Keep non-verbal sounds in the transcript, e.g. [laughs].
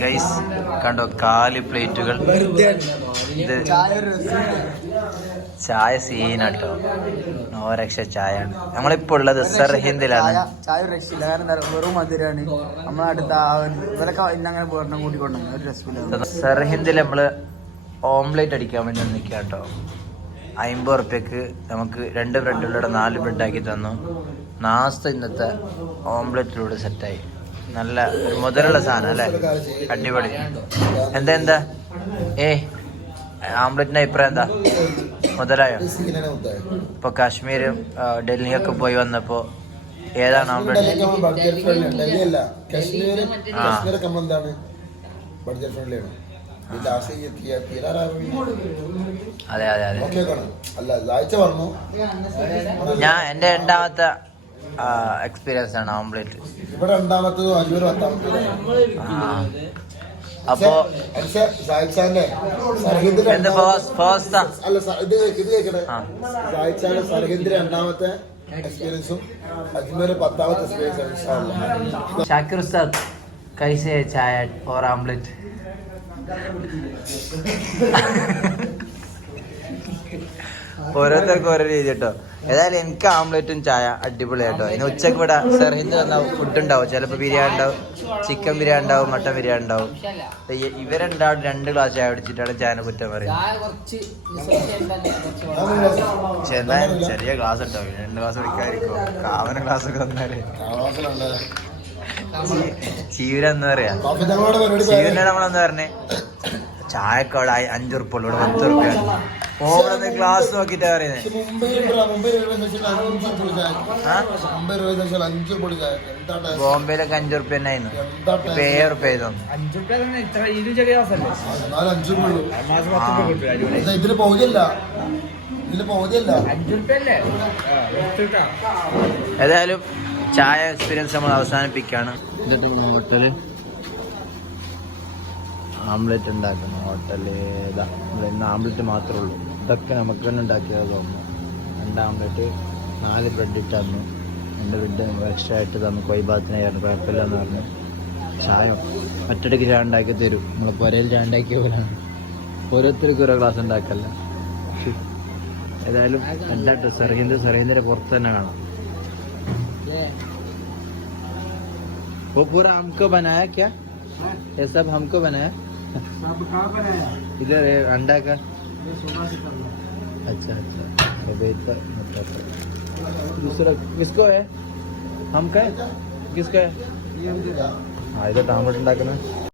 Guys കണ്ടോ? കാൽ പ്ലേറ്റുകൾ. ഇത് ചായ സീനാട്ടോ. നോരക്ഷ ചായ നമ്മളിപ്പോ ഉള്ളത് സർഹിന്ദിലാണ് ചായ- ഒരു രക്ഷയില്ല. കാരണം വെറും മധുരമാണ് നമ്മളെ അടുത്ത ആ ഒരു- ഇവരൊക്കെ ഇന്നങ്ങനെ പോരണം കൂട്ടിക്കൊണ്ടു ഒരു രസമില്ല സർഹിന്ദിൽ നമ്മൾ ഓംലേറ്റ് അടിക്കാൻ വേണ്ടി നിൽക്കുക കേട്ടോ അമ്പത് ഉറുപ്പ്യക്ക് നമുക്ക് രണ്ട് ബ്രെഡിലൂടെ നാല് ബ്രെഡ് ആക്കി തന്നു. നാസ്ത ഇന്നത്തെ ഓംലെറ്റിലൂടെ സെറ്റായി. നല്ല ഒരു മുതലുള്ള സാധനം അല്ലേ? അടിപൊളി. എന്താ എന്താ? ഏ ആംബ്ലറ്റിന്റെ അഭിപ്രായം എന്താ? മുതലായോ? ഇപ്പൊ കാശ്മീരും ഡൽഹിയൊക്കെ പോയി വന്നപ്പോ ഏതാണ് ആംബ്ലറ്റ്? ആ. അതെ അതെ അതെ. ഞാൻ എന്റെ രണ്ടാമത്തെ എക്സ്പീരിയൻസ് ആണ് ഓംലെറ്റ് ഇവിടെ രണ്ടാമത്തതും അഞ്ഞൂറ് പത്താമത്തതും. അപ്പോ എന്ത് ഫസ്റ്റ് അല്ല ഇത് ഇത് കേൾക്കണേ ആ. സാഹിബ് രണ്ടാമത്തെ എക്സ്പീരിയൻസും അജ്മീർ പത്താമത്തെ എക്സ്പീരിയൻസും ഷാക്കിർ ഉസ്താദ് കൈസേ ചായ ഓർ ആംലെറ്റ് [laughs] ഓരോരുത്തർക്കും ഓരോ രീതി കേട്ടോ ഏതായാലും എനിക്ക് ആംലെറ്റും ചായ അടിപൊളി കേട്ടോ ഇനി ഉച്ചയ്ക്ക് ഇവിടെ സെർഹിന്ദ് വന്ന ഫുഡ് ഉണ്ടാവും. ചിലപ്പോൾ ബിരിയാണി ഉണ്ടാവും ചിക്കൻ ബിരിയാണി ഉണ്ടാവും മട്ടൻ ബിരിയാണി ഉണ്ടാവും. ഇവരുണ്ടാവും രണ്ട് ഗ്ലാസ് ചായ അടിച്ചിട്ടാണ് ചായ കുറ്റം പറയുന്നത് എന്തായാലും ചെറിയ ഗ്ലാസ് ഉണ്ടാവും രണ്ട് ഗ്ലാസ് കുടിക്കാതിരിക്കും കാവന ഗ്ലാസ് ഒക്കെ തന്നാൽ. ചീവരെന്ന് പറയാ? ചീവന്റെ നമ്മളെന്താ പറഞ്ഞേ? ചായക്കോളായി അഞ്ചുറുപ്പുള്ളൂ ഇവിടെ പത്ത് ഉറുപ്പ്യ ഓവിടെ ക്ലാസ് നോക്കിട്ടാ പറയുന്നത്? ബോംബെയിലൊക്കെ അഞ്ചു റുപ്യ തന്നെ ആയിരുന്നു ഇപ്പൊ? ഏഴ് റുപ്യ ഇതിൽ പോകില്ല ഇതിൽ പൗതിയല്ല ഏതായാലും ചായ എക്സ്പീരിയൻസ് നമ്മൾ അവസാനിപ്പിക്കുകയാണ്. ഹോട്ടൽ ആംലെറ്റ് ഉണ്ടാക്കുന്നു. ഇതാ ഇവിടെ ഇന്ന് ആംലെറ്റ് മാത്രമേ ഉള്ളൂ. ഇതൊക്കെ നമുക്ക് തന്നെ ഉണ്ടാക്കിയത് തോന്നുന്നു രണ്ട് ആംലെറ്റ് നാല് ബ്രെഡ് ഇട്ട് തന്നു രണ്ട് ബ്രെഡ് എക്സ്ട്രാ ആയിട്ട് തന്നു കൊയ്ബാത്തിനായിരുന്നു കുഴപ്പമില്ല എന്ന് പറഞ്ഞു ചായ ഒറ്റയ്ക്ക് ചായ ഉണ്ടാക്കി തരും നമ്മൾ പുരയിൽ ചായ ഉണ്ടാക്കിയ പോലെയാണ് ഓരോരുത്തർക്കും ഓരോ ഗ്ലാസ് ഉണ്ടാക്കല്ല ഏതായാലും എന്താ സെറീന്ദ്ര സെറീന്ദ്ര പുറത്ത് തന്നെ കാണാം वो पूरा हमको बनाया क्या ये सब हमको बनाया इधर है अंडा का अच्छा अच्छा। तो बेहतर मतलब दूसरा, किसको है? हम का है? किसका है? हाँ इधर टामट करना।